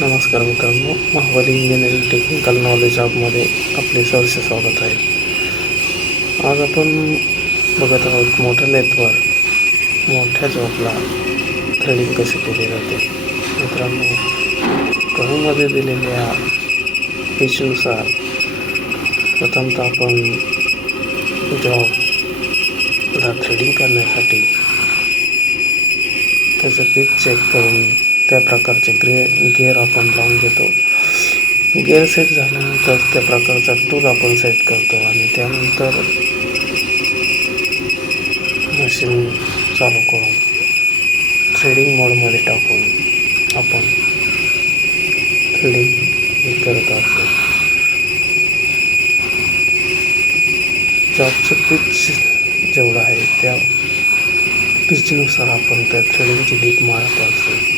नमस्कार मित्रांनो, महाबली engineering technical knowledge हबमध्ये आपले सहर्ष स्वागत आहे. आज आपण बघत आहोत मोठ्या लेथवर मोठ्या जॉबला थ्रेडिंग कसे केले जाते. मित्रांनो, गहूमध्ये दिलेल्या पिचनुसार प्रथमतः आपण जॉबला थ्रेडिंग करण्यासाठी त्याचं पीच चेक करून त्या प्रकारचे गिअर आपण लावून घेतो. गिअर सेट झाल्यानंतर त्या प्रकारचा टूल आपण सेट करतो आणि त्यानंतर मशीन चालू करून थ्रेडिंग मोडमध्ये टाकून आपण थ्रेडिंग करत असतो. जॉबचं पिच जेवढं आहे त्या पिचनुसार आपण त्या थ्रेडिंगची डीप मारत असतो.